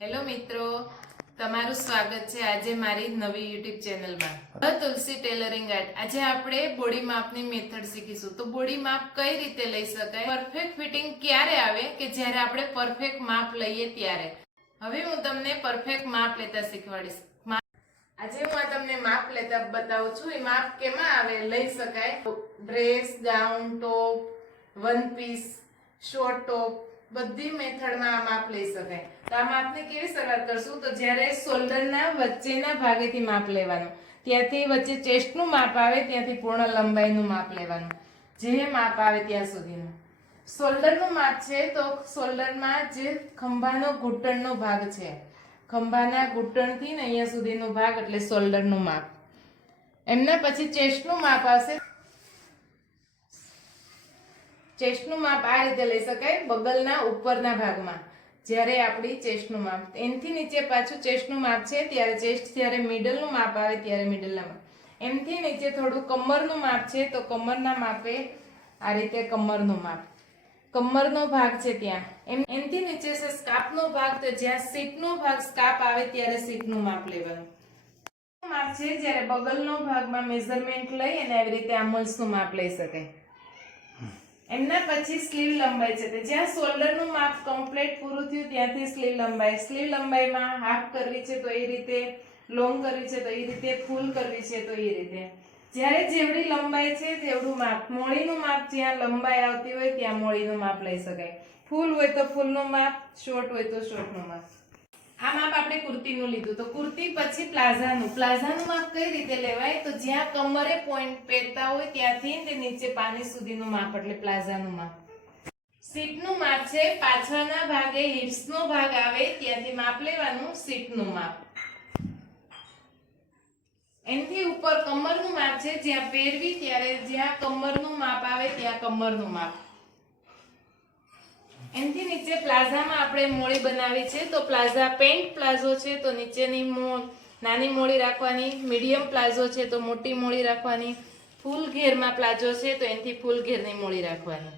Hello મિત્રો, તમારું સ્વાગત છે આજે મારી નવી યુટ્યુબ ચેનલમાં તુલસી ટેલરિંગ આર્ટ। આજે આપણે બોડી માપની મેથડ શીખીશું। તો બોડી માપ કઈ રીતે લઈ શકાય, પરફેક્ટ ફિટિંગ ક્યારે આવે કે જ્યારે આપણે પરફેક્ટ માપ લઈએ ત્યારે। હવે હું તમને પરફેક્ટ માપ લેતા શીખવાડીશ। આજે હું તમને માપ લેતા બતાવું છું। એ માપ કેમાં આવે લઈ શકાય, ડ્રેસ, ગાઉન, ટોપ, વન પીસ, શોર્ટ ટોપ, બધી મેથડમાં આ માપ લઈ શકાય। તો આ માપની કેવી શરૂઆત કરશું, તો જ્યારે શોલ્ડરના વચ્ચેના ભાગેથી માપ લેવાનું, ત્યાંથી વચ્ચે ચેસ્ટનું માપ આવે ત્યાંથી પૂર્ણ લંબાઈનું માપ લેવાનું, જે માપ આવે ત્યાં સુધીનું। શોલ્ડરનું માપ છે તો શોલ્ડરમાં જે ખંભાનો ઘૂંટણનો ભાગ છે, ખંભાના ઘૂંટણથી ને અહીંયા સુધીનો ભાગ એટલે શોલ્ડરનું માપ। એમના પછી ચેસ્ટનું માપ આવશે। ચેસ્ટનું માપ આ રીતે લઈ શકાય, બગલના ઉપરના ભાગમાં જ્યારે આપણી ચેસ્ટનું માપ, એનથી નીચે પાછું ચેસ્ટનું માપ છે ત્યારે ચેસ્ટ, જ્યારે મિડલનું માપ આવે ત્યારે મિડલના માપ, એમથી નીચે થોડું કમરનું માપ છે તો કમરના માપે આ રીતે કમરનું માપ, કમરનો ભાગ છે ત્યાં એમથી નીચે છે સ્કાર્ફનો ભાગ, તો જ્યાં સીટનો ભાગ સ્કાર્ફ આવે ત્યારે સીટનું માપ લેવાનું। માપ છે જ્યારે બગલનો ભાગમાં મેઝરમેન્ટ લઈ અને આવી રીતે આમલ્સનું માપ લઈ શકાય। એમના પછી સ્લીવ લંબાઈ છે, તો જ્યાં શોલ્ડરનું માપ કમ્પ્લીટ પૂરું થયું ત્યાંથી સ્લીવ લંબાઈ, સ્લીવ લંબાઈમાં હાફ કરવી છે તો એ રીતે, લોંગ કરવી છે તો એ રીતે, ફૂલ કરવી છે તો એ રીતે, જ્યારે જેવડી લંબાઈ છે તેવડું માપ, મોળીનું માપ જ્યાં લંબાઈ આવતી હોય ત્યાં મોળીનું માપ લઈ શકાય, ફૂલ હોય તો ફૂલનું માપ, શોર્ટ હોય તો શોર્ટનું માપ। આ માપ આપણે કુર્તીનું લીધું, તો કુર્તી પછી પ્લાઝાનું માપ કઈ રીતે લેવાય, તો જ્યાં કમરે પોઈન્ટ પહેરતા હોય ત્યાંથી તે નીચે પાની સુધીનું માપ એટલે પ્લાઝાનું માપ। સીટનું માપ છે પાછળના ભાગે હિપ્સનો ભાગ આવે ત્યાંથી માપ લેવાનું, સીટનું માપ। એનથી ઉપર કમરનું માપ છે, જ્યાં પહેરવી ત્યારે જ્યાં કમરનું માપ આવે ત્યાં કમરનું માપ। એનથી નીચે પ્લાઝામાં આપણે મોળી બનાવી છે, તો પ્લાઝા પેન્ટ પ્લાઝો છે તો નીચેની નાની મોળી રાખવાની, મીડિયમ પ્લાઝો છે તો મોટી મોળી રાખવાની, ફૂલ ઘેરમાં પ્લાઝો છે તો એનથી ફૂલ ઘેરની મોળી રાખવાની।